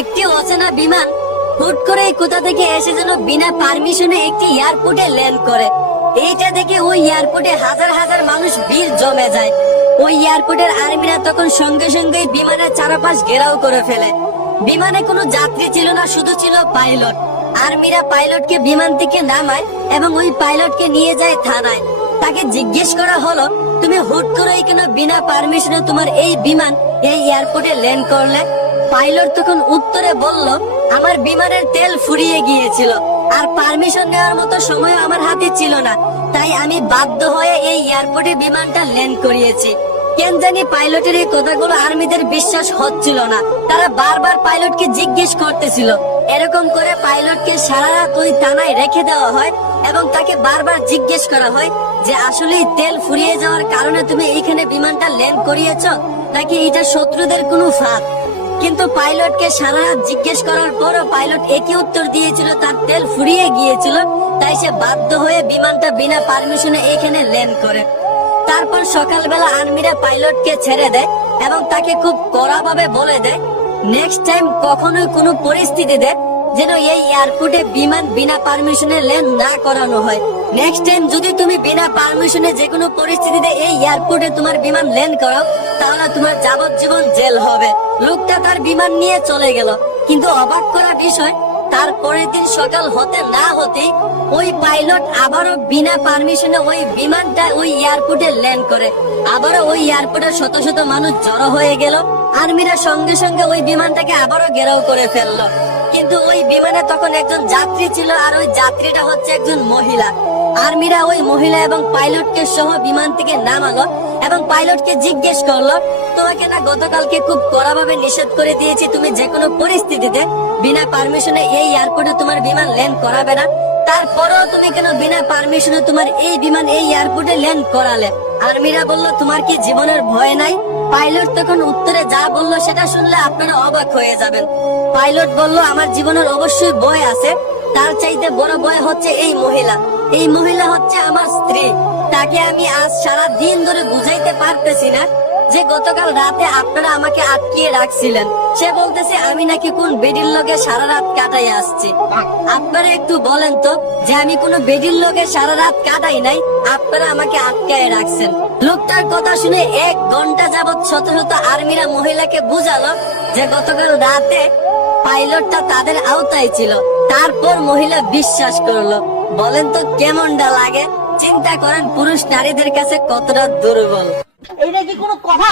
একটি অচেনা বিমান হুট করে কোথা থেকে এসে যেন বিনা পারমিশনে একটি এয়ারপোর্টে ল্যান্ড করে। এইটা দেখে ওই এয়ারপোর্টে হাজার হাজার মানুষ ভিড় জমে যায়। ওই এয়ারপোর্টের আর্মিরা তখন সঙ্গে সঙ্গে বিমানের চারপাশ ঘেরাও করে ফেলে। বিমানে কোনো যাত্রী ছিল না, শুধু ছিল পাইলট। আর্মিরা পাইলটকে বিমান থেকে নামায় এবং ওই পাইলটকে নিয়ে যায় থানায়। তাকে জিজ্ঞেস করা হলো, তুমি হুট করে কেন বিনা পারমিশনে তোমার এই বিমান এই এয়ারপোর্টে ল্যান্ড করলে? পাইলট তখন উত্তরে বলল, আমার বিমানের তেল ফুরিয়ে গিয়েছিল আর পারমিশন নেওয়ার মতো সময় আমার হাতে ছিল না, তাই আমি বাধ্য হয়ে এই এয়ারপোর্টে বিমানটা ল্যান্ড করিয়েছি। কেন জানি পাইলটের এই কথাগুলো আর্মিদের বিশ্বাস হচ্ছিল না। তারা বারবার পাইলটকে জিজ্ঞেস করতেছিল। এরকম করে পাইলটকে সারা রাত ওই থানায় রেখে দেওয়া হয় এবং তাকে বারবার জিজ্ঞেস করা হয় যে আসলে তেল ফুরিয়ে যাওয়ার কারণে তুমি এইখানে বিমানটা ল্যান্ড করিয়েছো নাকি এটা শত্রুদের কোনো ফাঁদ। কিন্তু পাইলটকে সারা রাত জিজ্ঞেস করার পরও পাইলট একই উত্তর দিয়েছিল, তার তেল ফুরিয়ে গিয়েছিল, তাই সে বাধ্য হয়ে বিমানটা বিনা পারমিশনে এখানে ল্যান্ড করে। তারপর সকালবেলা আর্মিরা পাইলটকে ছেড়ে দেয় এবং তাকে খুব কড়া ভাবে বলে দেয়, নেক্সট টাইম কখনোই কোনো পরিস্থিতিতে যেন এই এয়ারপোর্টে বিমান বিনা পারমিশনে ল্যান্ড না করানো হয়। নেক্সট টাইম যদি তুমি বিনা পারমিশনে যে কোনো পরিস্থিতিতে এই এয়ারপোর্টে তোমার বিমান ল্যান্ড করো, তাহলে তোমার যাবজ্জীবন জেল হবে। লোকটা তার বিমান নিয়ে চলে গেল। কিন্তু অবাক করা বিষয়, তার পরের দিন সকাল হতে না হতেই ওই পাইলট আবারও বিনা পারমিশনে ওই বিমানটা ওই এয়ারপোর্টে ল্যান্ড করে। আবারও ওই এয়ারপোর্টে শত শত মানুষ জড়ো হয়ে গেল। আর্মিরা সঙ্গে সঙ্গে ওই বিমানটাকে আবারও ঘেরাও করে ফেললো। কিন্তু ওই বিমানে তখন একজন যাত্রী ছিল, আর ওই যাত্রীটা হচ্ছে একজন মহিলা। আর্মিরা ওই মহিলা এবং পাইলটকে সহ বিমান থেকে নামালো এবং পাইলটকে জিজ্ঞেস করলো, তোমাকে না গতকালকে খুব কড়াভাবে নিষেধ করে দিয়েছি তুমি যে কোনো পরিস্থিতিতে বিনা পারমিশনে এই এয়ারপোর্টে তোমার বিমান ল্যান্ড করাবে না, তারপরেও তুমি কেন বিনা পারমিশনে তোমার এই বিমান এই এয়ারপোর্টে ল্যান্ড করালে? আর্মিরা বলল, তোমার কি জীবনের ভয় নাই? পাইলট তখন উত্তরে যা বলল সেটা শুনলে আপনারা অবাক হয়ে যাবেন। পাইলট বলল, আমার জীবনের অবশ্যই ভয় আছে, তার চাইতে বড় ভয় হচ্ছে এই মহিলা। এই মহিলা হচ্ছে আমার স্ত্রী। তাকে আমি আজ সারা দিন ধরে বুঝাইতে পারতেছি না যে গতকাল রাতে আপনারা আমাকে আটকিয়ে রাখছিলেন। সে বলতেছে আমি নাকি কোন বেডির লগে সারা রাত কাটাই আসছি। আপনারা একটু বলেন তো যে আমি কোন বেডির লগে সারা রাত কাটাই নাই, আপনারা আমাকে আটকায় রাখছেন। লোকটার কথা শুনে 1 ঘন্টা যাবত শত শত আর্মিরা মহিলাকে বুঝালো যে গতকাল রাতে পাইলটটা তাদের আওতায় ছিল। তারপর মহিলা বিশ্বাস করলো। বলেন তো কেমনটা লাগে? চিন্তা করেন পুরুষ নারীদের কাছে কতটা দুর্বল। এইটা কি কোনো কথা?